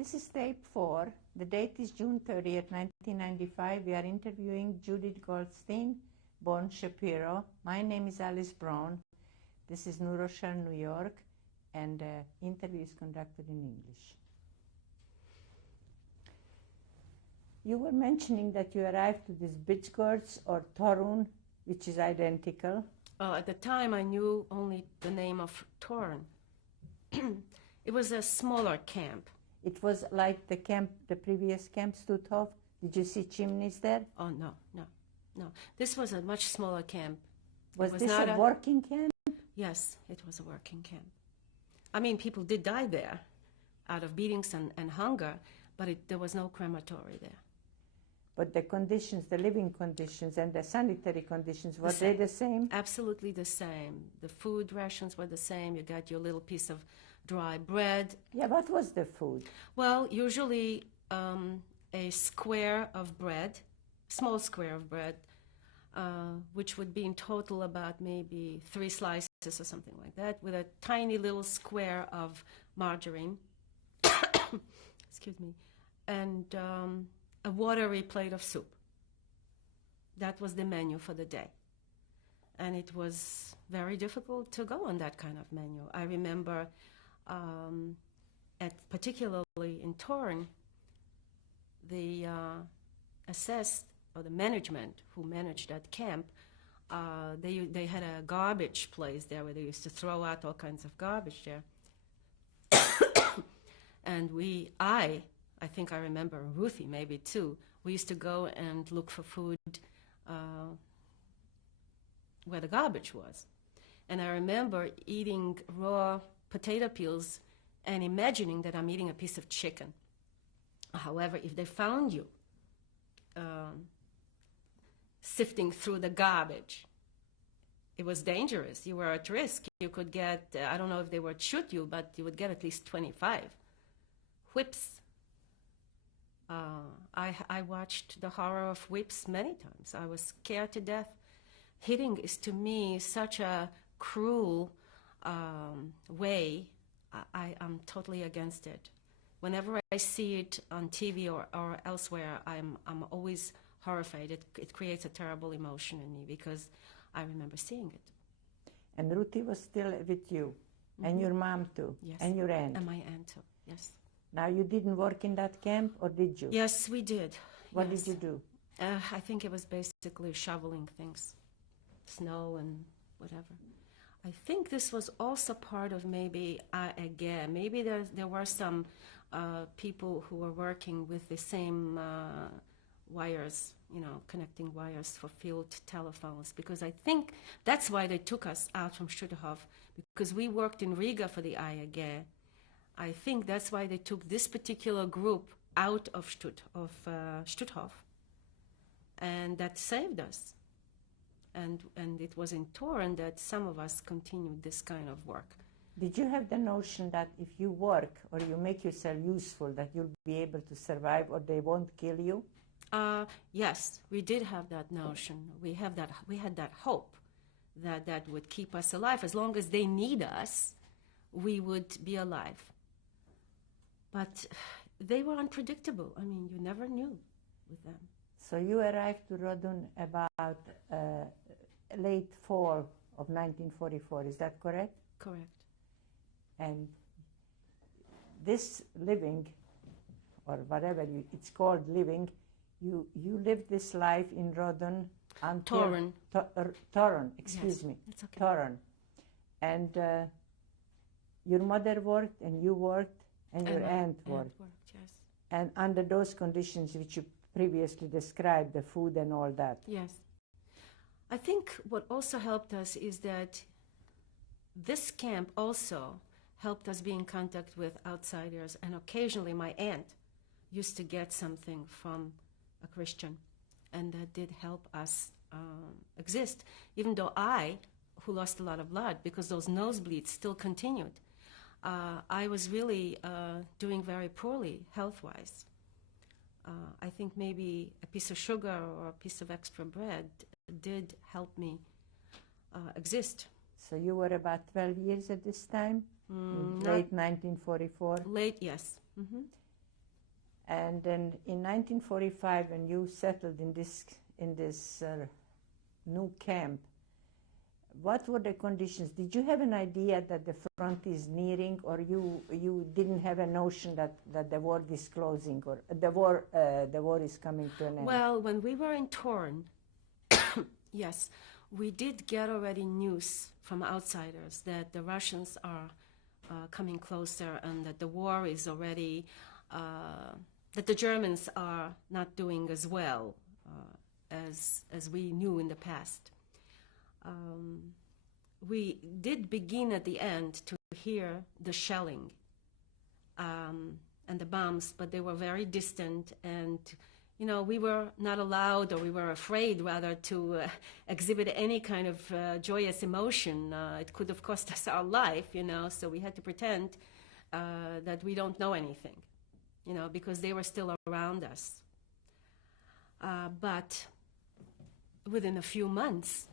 This is tape 4. The date is June 30th, 1995. We are interviewing Judith Goldstein, born Shapiro. My name is Alice Brown. This is New Rochelle, New York, and the interview is conducted in English. You were mentioning that you arrived to this Bitchgords or Torun, which is identical. At the time, I knew only the name of Torun. It was a smaller camp. It was like the camp, the previous camp, Stutthof. Did you see chimneys there? Oh, no. This was a much smaller camp. Was this a working camp? Yes, it was a working camp. I mean, people did die there out of beatings and hunger, but there was no crematory there. But the conditions, the living conditions and the sanitary conditions, were they the same? Absolutely the same. The food rations were the same. You got your little piece of dry bread. Yeah, what was the food? Well, usually a square of bread, small square of bread, which would be in total about maybe 3 slices or something like that, with a tiny little square of margarine, excuse me, and a watery plate of soup. That was the menu for the day. And it was very difficult to go on that kind of menu. I remember particularly in Torun, the the management who managed that camp, they had a garbage place there where they used to throw out all kinds of garbage there. And I think I remember Ruthie maybe too, we used to go and look for food where the garbage was. And I remember eating raw potato peels and imagining that I'm eating a piece of chicken. However, if they found you sifting through the garbage, it was dangerous. You were at risk. You could get, I don't know if they would shoot you, but you would get at least 25 whips. I watched the horror of whips many times. I was scared to death. Hitting is to me such a cruel way. I'm totally against it. Whenever I see it on TV or elsewhere, I'm always horrified. It creates a terrible emotion in me because I remember seeing it. And Ruthie was still with you, and your mom too, yes. And your aunt. And my aunt too, yes. Now, you didn't work in that camp, or did you? Yes, we did. What did you do? I think it was basically shoveling things, snow and whatever. I think this was also part of maybe there were some people who were working with the same wires, connecting wires for field telephones, because I think that's why they took us out from Stutthof, because we worked in Riga for the AEG. I think that's why they took this particular group out of Stutthof, and that saved us. And it was in Torun that some of us continued this kind of work. Did you have the notion that if you work or you make yourself useful, that you'll be able to survive or they won't kill you? Yes, we did have that notion. We had that hope that would keep us alive. As long as they need us, we would be alive. But they were unpredictable. I mean, you never knew with them. So you arrived to Rodun about late fall of 1944, is that correct? Correct. And this living, or whatever it's called living, you lived this life in Rodun until... Torun, excuse me. It's okay. Torun. And your mother worked, and you worked, and your aunt worked. Yes. And under those conditions which you previously described, the food and all that. Yes. I think what also helped us is that this camp also helped us be in contact with outsiders, and occasionally my aunt used to get something from a Christian, and that did help us exist, even though I, who lost a lot of blood because those nosebleeds still continued, I was really doing very poorly health-wise. I think maybe a piece of sugar or a piece of extra bread did help me exist. So you were about 12 years at this time? Late 1944? Late, yes. Mm-hmm. And then in 1945, when you settled in this new camp, what were the conditions? Did you have an idea that the front is nearing, or you didn't have a notion that the war is closing, or the war is coming to an end? Well, when we were in Torn, yes, we did get already news from outsiders that the Russians are coming closer, and that the war is already, that the Germans are not doing as well as we knew in the past. We did begin at the end to hear the shelling and the bombs, but they were very distant, and we were not allowed, or we were afraid rather, to exhibit any kind of joyous emotion. It could have cost us our life, so we had to pretend that we don't know anything, because they were still around us. But within a few months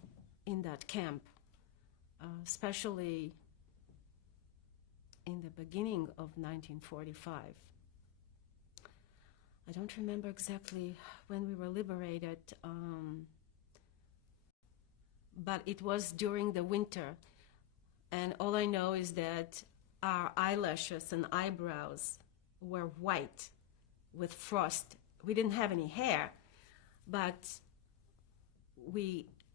in that camp, especially in the beginning of 1945, I don't remember exactly when we were liberated, but it was during the winter, and all I know is that our eyelashes and eyebrows were white with frost. We didn't have any hair, but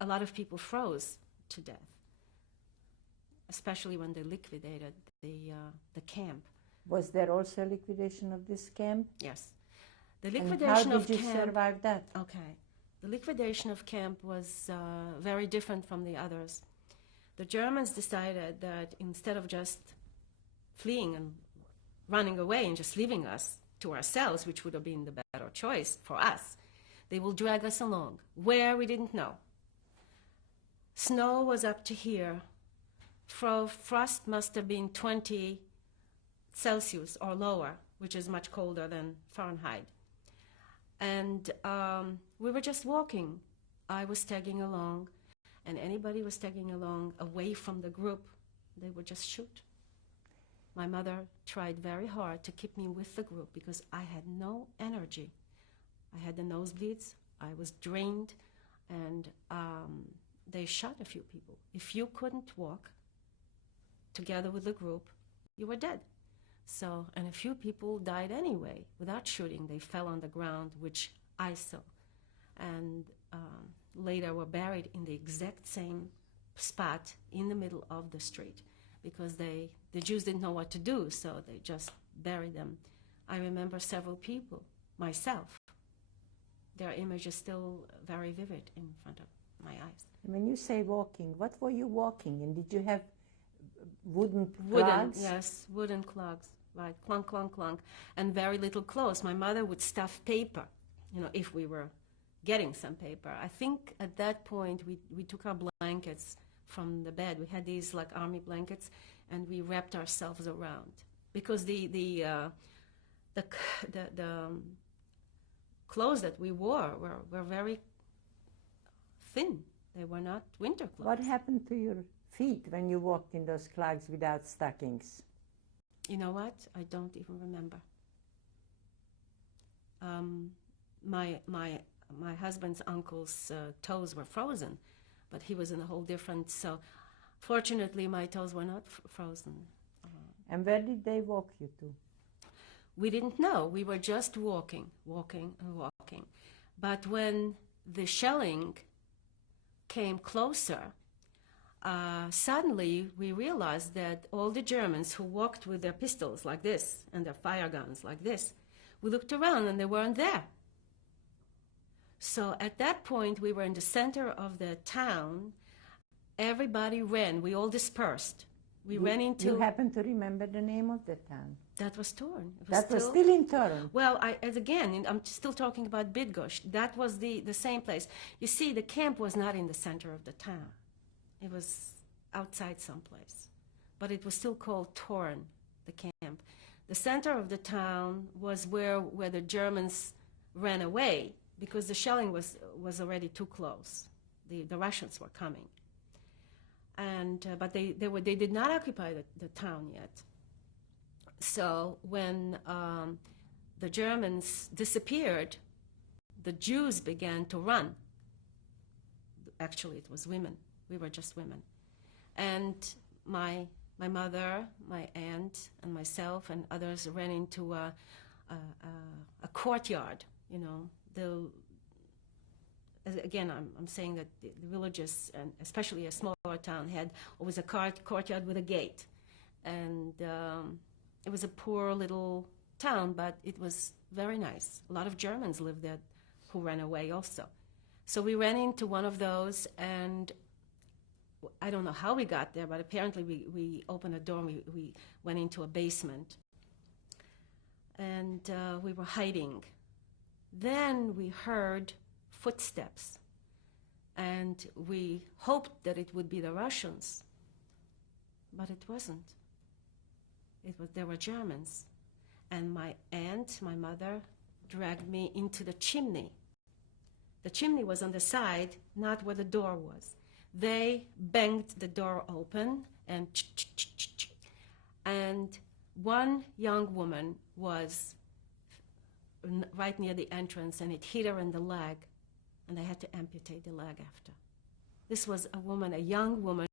a lot of people froze to death, especially when they liquidated the camp. Was there also a liquidation of this camp? Yes. The liquidation of camp. How did you survive that? Okay. The liquidation of camp was very different from the others. The Germans decided that instead of just fleeing and running away and just leaving us to ourselves, which would have been the better choice for us, they will drag us along. Where, we didn't know. Snow was up to here. Frost must have been 20 Celsius or lower, which is much colder than Fahrenheit. And we were just walking. I was tagging along, and anybody was tagging along away from the group, they would just shoot. My mother tried very hard to keep me with the group because I had no energy. I had the nosebleeds, I was drained, and they shot a few people. If you couldn't walk together with the group, you were dead. So, and a few people died anyway, without shooting. They fell on the ground, which I saw. And later were buried in the exact same spot in the middle of the street, because the Jews didn't know what to do, so they just buried them. I remember several people, myself. Their image is still very vivid in front of my eyes. When you say walking, what were you walking in? Did you have wooden clogs? Yes, wooden clogs, right, clunk, clunk, clunk, and very little clothes. My mother would stuff paper, if we were getting some paper. I think at that point we took our blankets from the bed. We had these like army blankets, and we wrapped ourselves around, because the clothes that we wore were very thin. They were not winter clothes. What happened to your feet when you walked in those clogs without stockings? You know what? I don't even remember. My husband's uncle's toes were frozen, but he was in a whole different. So, fortunately, my toes were not frozen. And where did they walk you to? We didn't know. We were just walking, and walking. But when the shelling came closer, suddenly we realized that all the Germans who walked with their pistols like this and their fire guns like this, we looked around and they weren't there. So at that point, we were in the center of the town. Everybody ran. We all dispersed. We ran into... You happen to remember the name of the town? That was Torn. Was still in Torn? Well, I'm still talking about Bydgoszcz. That was the same place. You see, the camp was not in the center of the town. It was outside someplace. But it was still called Torn, the camp. The center of the town was where the Germans ran away, because the shelling was already too close. The Russians were coming. And but they did not occupy the town yet. So when the Germans disappeared, the Jews began to run. Actually, it was women. We were just women. And my mother, my aunt, and myself and others ran into a courtyard. You know, again, I'm saying that the villages, and especially a smaller town, had always a courtyard with a gate. And it was a poor little town, but it was very nice. A lot of Germans lived there who ran away also. So we ran into one of those, and I don't know how we got there, but apparently we opened a door and we went into a basement. And we were hiding. Then we heard footsteps, and we hoped that it would be the Russians, but it wasn't. There were Germans. And my aunt, my mother, dragged me into the chimney. The chimney was on the side, not where the door was. They banged the door open, and one young woman was right near the entrance, and it hit her in the leg, and they had to amputate the leg after. This was a woman, a young woman,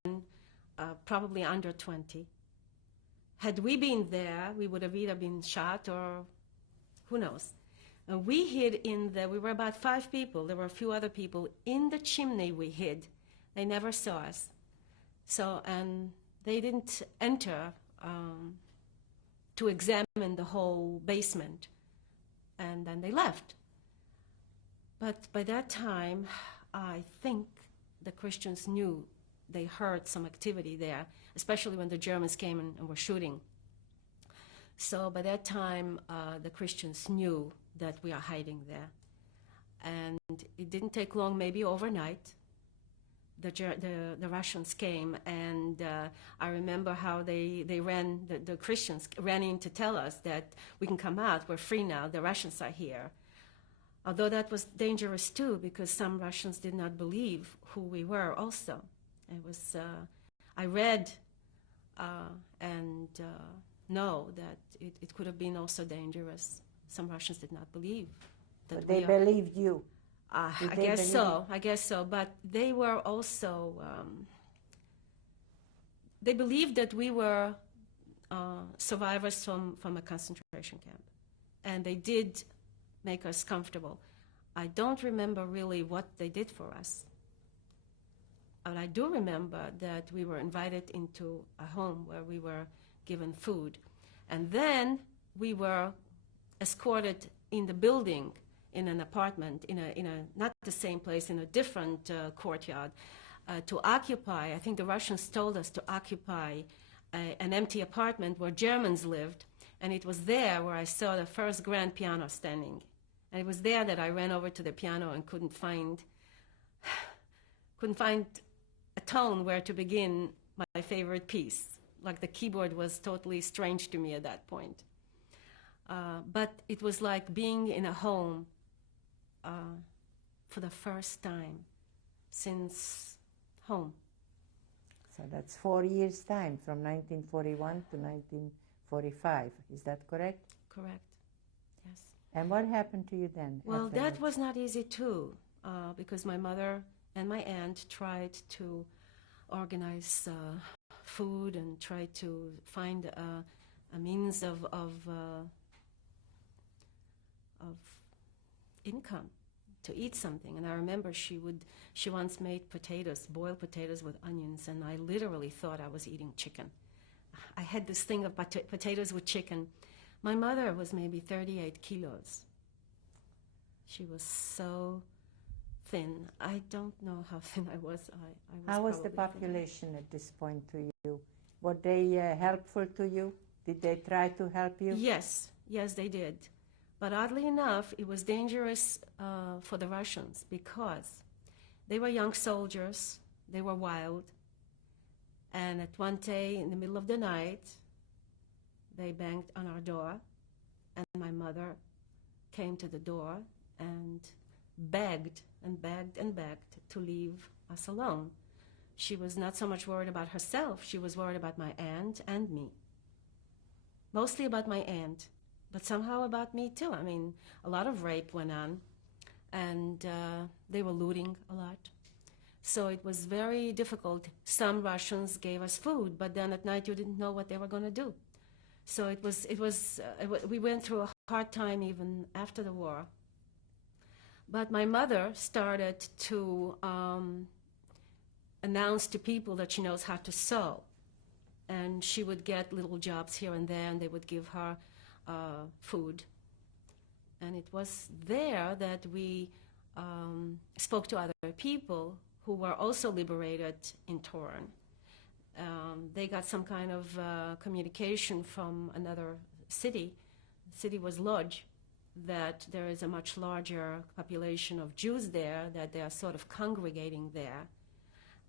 probably under 20. Had we been there, we would have either been shot or who knows. We hid we were about 5 people. There were a few other people. In the chimney we hid. They never saw us. So, and they didn't enter to examine the whole basement. And then they left. But by that time, I think the Christians knew. They heard some activity there, especially when the Germans came and were shooting. So by that time, the Christians knew that we are hiding there. And it didn't take long, maybe overnight. The Russians came, and I remember how they ran, the Christians ran in to tell us that we can come out, we're free now, the Russians are here. Although that was dangerous too, because some Russians did not believe who we were also. It was, I read and know that it could have been also dangerous. Some Russians did not believe that but they believed you. I guess so. But they were also, they believed that we were survivors from a concentration camp. And they did make us comfortable. I don't remember really what they did for us. But I do remember that we were invited into a home where we were given food. And then we were escorted in the building, in an apartment, in a not the same place, in a different courtyard, to occupy. I think the Russians told us to occupy an empty apartment where Germans lived, and it was there where I saw the first grand piano standing. And it was there that I ran over to the piano and couldn't find a tone where to begin my favorite piece. Like the keyboard was totally strange to me at that point. But it was like being in a home for the first time since home. So that's 4 years' time, from 1941 to 1945. Is that correct? Correct, yes. And what happened to you then? Well, that was not easy too, because my mother and my aunt tried to organize food and tried to find a means of income to eat something. And I remember she once made potatoes, boiled potatoes with onions, and I literally thought I was eating chicken. I had this thing of potatoes with chicken. My mother was maybe 38 kilos. She was so thin. I don't know how thin I was. How was the population at this point to you? Were they helpful to you? Did they try to help you? Yes, they did. But oddly enough, it was dangerous for the Russians because they were young soldiers, they were wild, and at one day in the middle of the night, they banged on our door, and my mother came to the door and begged and begged and begged to leave us alone. She was not so much worried about herself, she was worried about my aunt and me. Mostly about my aunt, but somehow about me too. I mean, a lot of rape went on, and they were looting a lot. So it was very difficult. Some Russians gave us food, but then at night you didn't know what they were going to do. So we went through a hard time even after the war. But my mother started to announce to people that she knows how to sew. And she would get little jobs here and there, and they would give her food. And it was there that we spoke to other people who were also liberated in Torn. They got some kind of communication from another city. The city was Lodz, that there is a much larger population of Jews there, that they are sort of congregating there,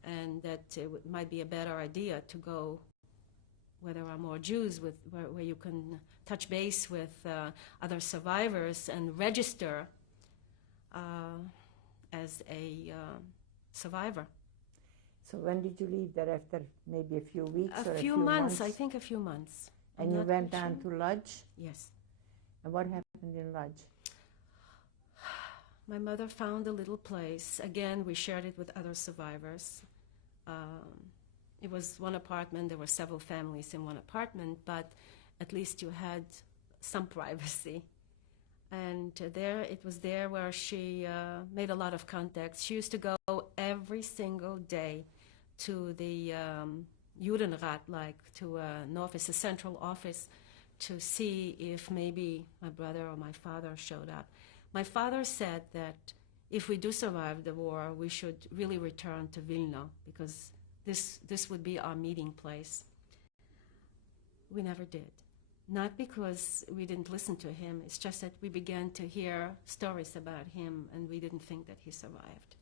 and that it might be a better idea to go where there are more Jews, where you can touch base with other survivors and register as a survivor. So when did you leave there? After maybe a few weeks or a few months? I think a few months. And you went on to Lodz? Yes. And what happened in Lodz? My mother found a little place. Again, we shared it with other survivors. It was one apartment. There were several families in one apartment, but at least you had some privacy. And it was there where she made a lot of contacts. She used to go every single day to the Judenrat, like to an office, a central office, to see if maybe my brother or my father showed up. My father said that if we do survive the war, we should really return to Vilna, because this would be our meeting place. We never did. Not because we didn't listen to him, it's just that we began to hear stories about him and we didn't think that he survived.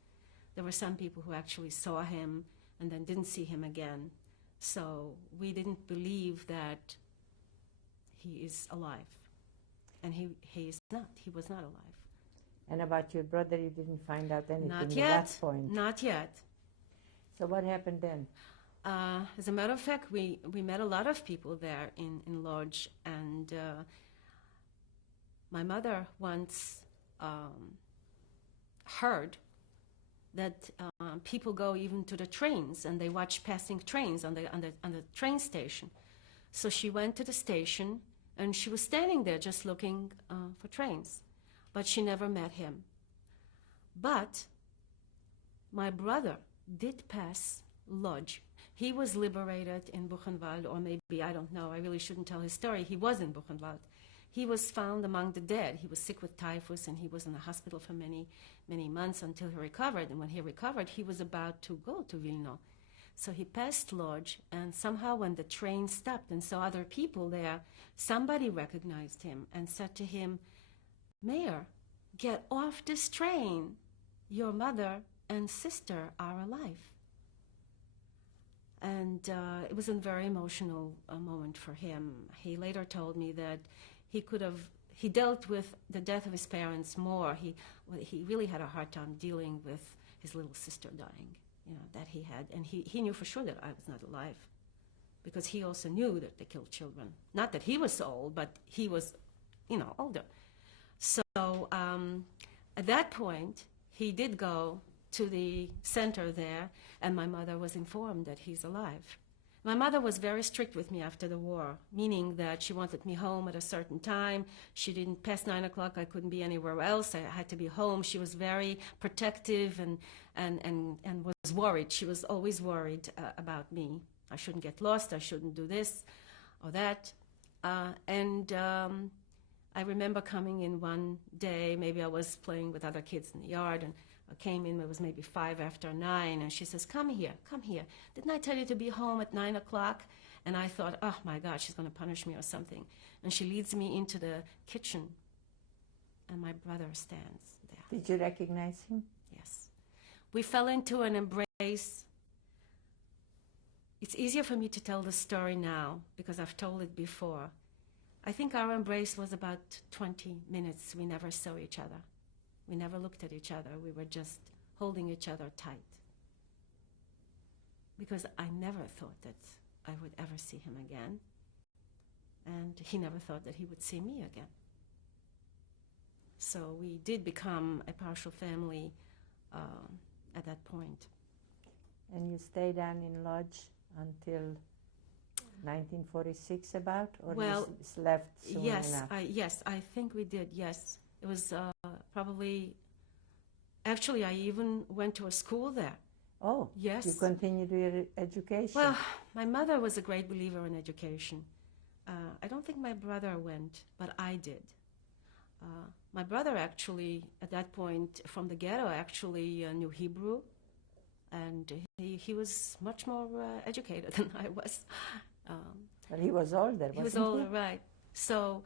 There were some people who actually saw him and then didn't see him again. So we didn't believe that he is alive. And he is not. He was not alive. And about your brother, you didn't find out anything Not at yet. that point? Not yet. So what happened then? As a matter of fact, we met a lot of people there in Lodz, and my mother once heard that people go even to the trains and they watch passing trains on the train station. So she went to the station and she was standing there just looking for trains, but she never met him. But my brother did pass Lodz. He was liberated in Buchenwald, or maybe, I don't know, I really shouldn't tell his story. He was in Buchenwald. He was found among the dead. He was sick with typhus, and he was in the hospital for many, many months until he recovered. And when he recovered, he was about to go to Vilna. So he passed Lodz, and somehow when the train stopped and saw other people there, somebody recognized him and said to him, "Mayor, get off this train. Your mother and sister are alive." And it was a very emotional moment for him. He later told me that he dealt with the death of his parents more. He really had a hard time dealing with his little sister dying, that he had. And he knew for sure that I was not alive, because he also knew that they killed children. Not that he was so old, but he was, older. So at that point, he did go to the center there, and my mother was informed that he's alive. My mother was very strict with me after the war, meaning that she wanted me home at a certain time. She didn't, past 9 o'clock, I couldn't be anywhere else. I had to be home. She was very protective and was worried. She was always worried about me. I shouldn't get lost. I shouldn't do this or that. I remember coming in one day, maybe I was playing with other kids in the yard, and I came in, it was maybe 5 after 9, and she says, come here. Didn't I tell you to be home at 9 o'clock? And I thought, oh my God, she's going to punish me or something. And she leads me into the kitchen, and my brother stands there. Did you recognize him? Yes. We fell into an embrace. It's easier for me to tell the story now, because I've told it before. I think our embrace was about 20 minutes. We never saw each other. We never looked at each other. We were just holding each other tight. Because I never thought that I would ever see him again. And he never thought that he would see me again. So we did become a partial family at that point. And you stayed down in Lodge until 1946 about? Or Well, you left soon enough? Yes, I think we did, yes. It was probably, actually I even went to a school there. Oh, yes. You continued your education? Well, my mother was a great believer in education. I don't think my brother went, but I did. My brother actually, at that point, from the ghetto, actually knew Hebrew, and he was much more educated than I was. But he was older, wasn't he? He was older, right. So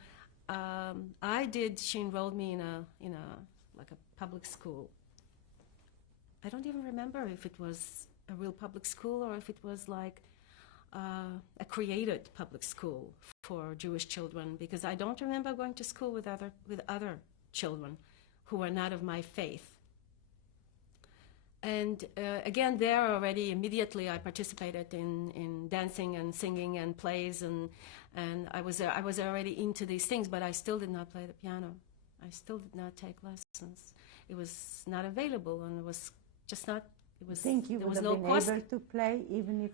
I did, she enrolled me in a like a public school. I don't even remember if it was a real public school or if it was like a created public school for Jewish children, because I don't remember going to school with other children who were not of my faith. And again, there already immediately I participated in dancing and singing and plays, and I was already into these things, but I still did not play the piano. I still did not take lessons. It was not available, and it was just not. It was. Think you would have been able to play even if?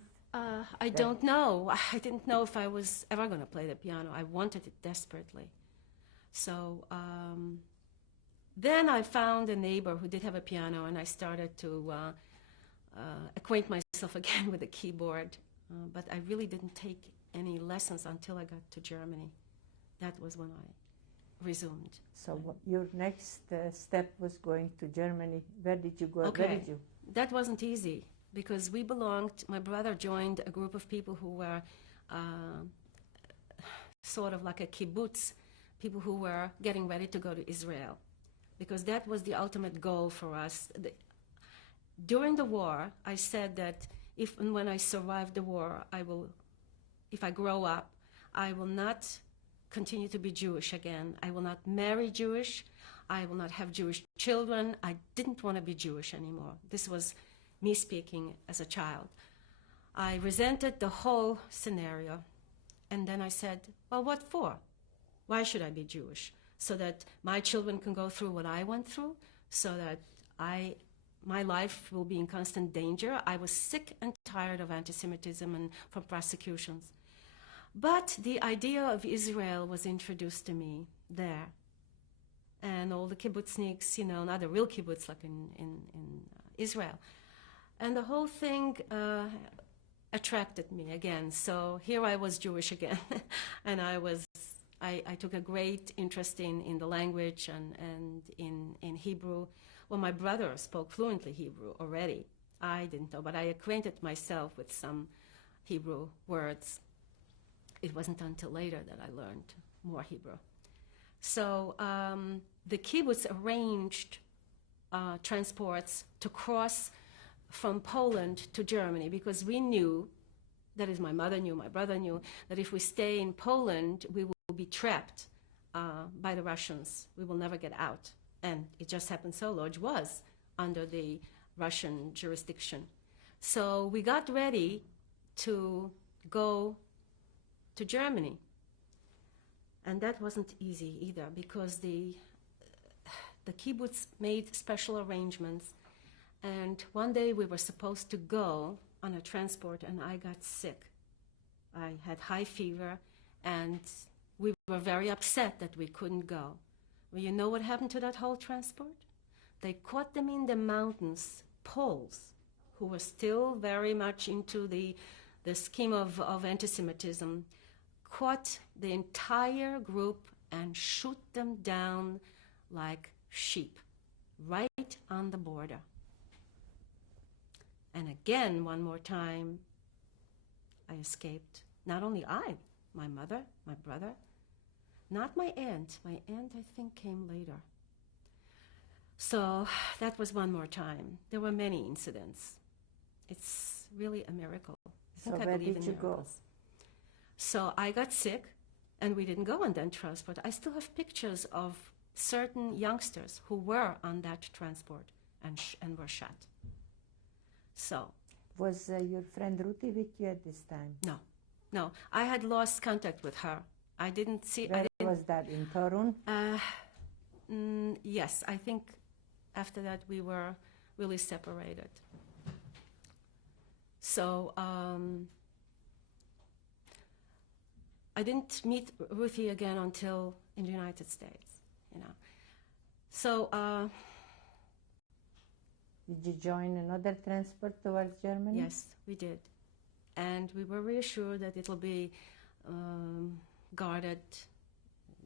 I don't know. I didn't know if I was ever going to play the piano. I wanted it desperately. So then I found a neighbor who did have a piano, and I started to acquaint myself again with the keyboard. But I really didn't take any lessons until I got to Germany. That was when I resumed. So your next step was going to Germany. Where did you go? Okay. Where did you? That wasn't easy, because we belonged, my brother joined a group of people who were sort of like a kibbutz, people who were getting ready to go to Israel, because that was the ultimate goal for us. During the war, I said that if and when I survive the war, if I grow up, I will not continue to be Jewish again. I will not marry Jewish. I will not have Jewish children. I didn't want to be Jewish anymore. This was me speaking as a child. I resented the whole scenario. And then I said, well, what for? Why should I be Jewish? So that my children can go through what I went through, so that my life will be in constant danger. I was sick and tired of anti-Semitism and from prosecutions. But the idea of Israel was introduced to me there. And all the kibbutzniks, not the real kibbutz like in Israel. And the whole thing attracted me again. So here I was Jewish again. And I took a great interest in the language and in Hebrew. Well, my brother spoke fluently Hebrew already. I didn't know, but I acquainted myself with some Hebrew words. It wasn't until later that I learned more Hebrew. So the kibbutz arranged transports to cross from Poland to Germany, because we knew, that is, my mother knew, my brother knew, that if we stay in Poland, we will be trapped by the Russians. We will never get out. And it just happened so. Lodz was under the Russian jurisdiction. So we got ready to go to Germany. And that wasn't easy either, because the kibbutz made special arrangements. And one day we were supposed to go on a transport, and I got sick. I had high fever, and we were very upset that we couldn't go. Well, you know what happened to that whole transport? They caught them in the mountains, Poles, who were still very much into the scheme of anti-Semitism, caught the entire group and shoot them down like sheep, right on the border. And again, one more time, I escaped. Not only I, my mother, my brother, not my aunt. My aunt, I think, came later. So that was one more time. There were many incidents. It's really a miracle. So where did you go? So I got sick, and we didn't go on that transport. I still have pictures of certain youngsters who were on that transport and were shot. So. Was your friend Ruthie with you at this time? No. I had lost contact with her. I didn't see. Where was that, in Torun? Yes, I think after that we were really separated. So I didn't meet Ruthie again until in the United States, you know. So did you join another transport towards Germany? yes, we did. And we were reassured that it will be guarded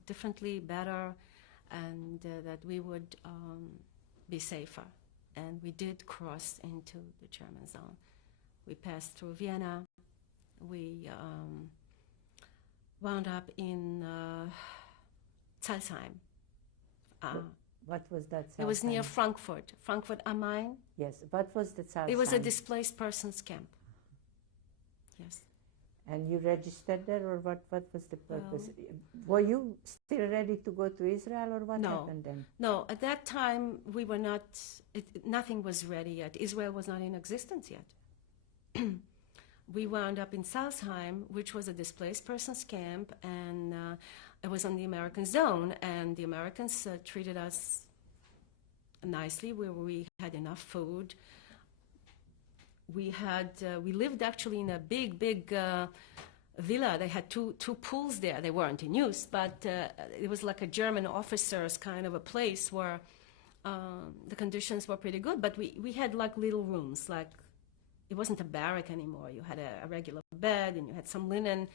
differently, better, and that we would be safer. And we did cross into the German zone. We passed through Vienna. We wound up in Salzheim. What was that? It was Salzheim? near Frankfurt, Frankfurt am Main. Yes. What was the Salzheim? It was a displaced persons camp. Yes. And you registered there, or what was the purpose? Were you still ready to go to Israel, or what happened then? No, at that time we were not, nothing was ready yet. Israel was not in existence yet. We wound up in Salzheim, which was a displaced persons camp, and it was on the American zone, and the Americans treated us nicely. We had enough food. We lived actually in a big villa. They had two pools there. They weren't in use, but it was like a German officers kind of a place where the conditions were pretty good. But we had like little rooms, like it wasn't a barrack anymore. You had a regular bed and you had some linen,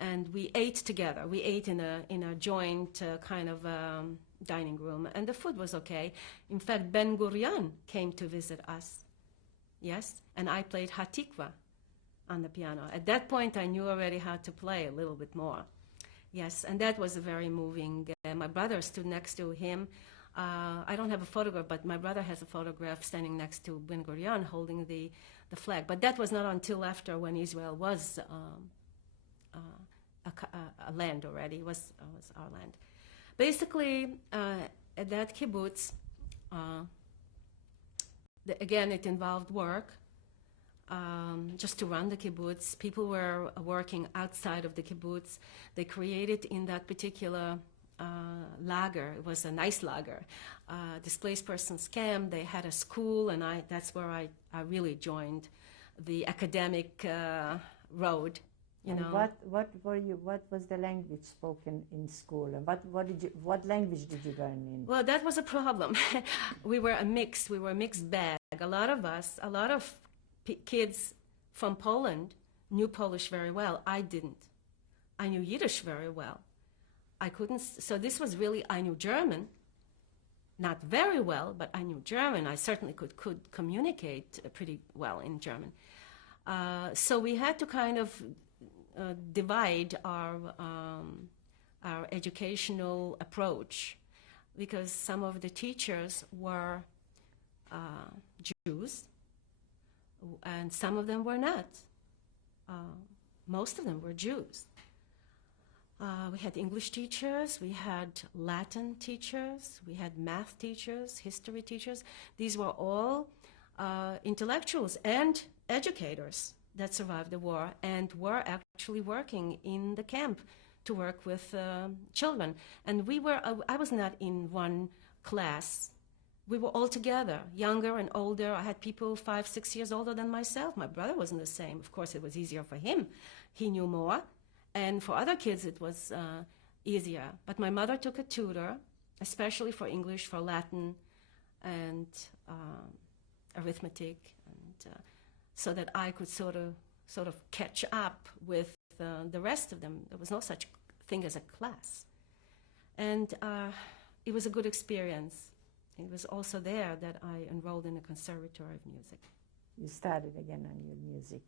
and we ate together. We ate in a joint kind of dining room, and the food was okay. In fact, Ben Gurion came to visit us. Yes, and I played Hatikva on the piano. At that point, I knew already how to play a little bit more. Yes, and that was very moving. My brother stood next to him. I don't have a photograph, but my brother has a photograph standing next to Ben Gurion holding the flag. But that was not until after, when Israel was a land already. It was our land. Basically, at that kibbutz, again, it involved work. Just to run the kibbutz, people were working outside of the kibbutz. They created in that particular lager, it was a nice lager, displaced persons camp. They had a school, and that's where I really joined the academic road. You know. What was the language spoken in school, and what language did you learn in? Well, that was a problem. We were a mixed bag. A lot of kids from Poland knew Polish very well. I didn't. I knew Yiddish very well. I couldn't. So this was really, I knew German, not very well, but I knew German. I certainly could communicate pretty well in German. So we had to kind of divide our educational approach, because some of the teachers were Jews, and some of them were not. Most of them were Jews. We had English teachers, we had Latin teachers, we had math teachers, history teachers. These were all intellectuals and educators that survived the war and were actually working in the camp to work with children. And I was not in one class. We were all together, younger and older. I had people 5, 6 years older than myself. My brother wasn't the same. Of course, it was easier for him. He knew more. And for other kids, it was easier. But my mother took a tutor, especially for English, for Latin, and arithmetic, and so that I could sort of catch up with the rest of them. There was no such thing as a class. And it was a good experience. It was also there that I enrolled in a conservatory of music. You started again on your music.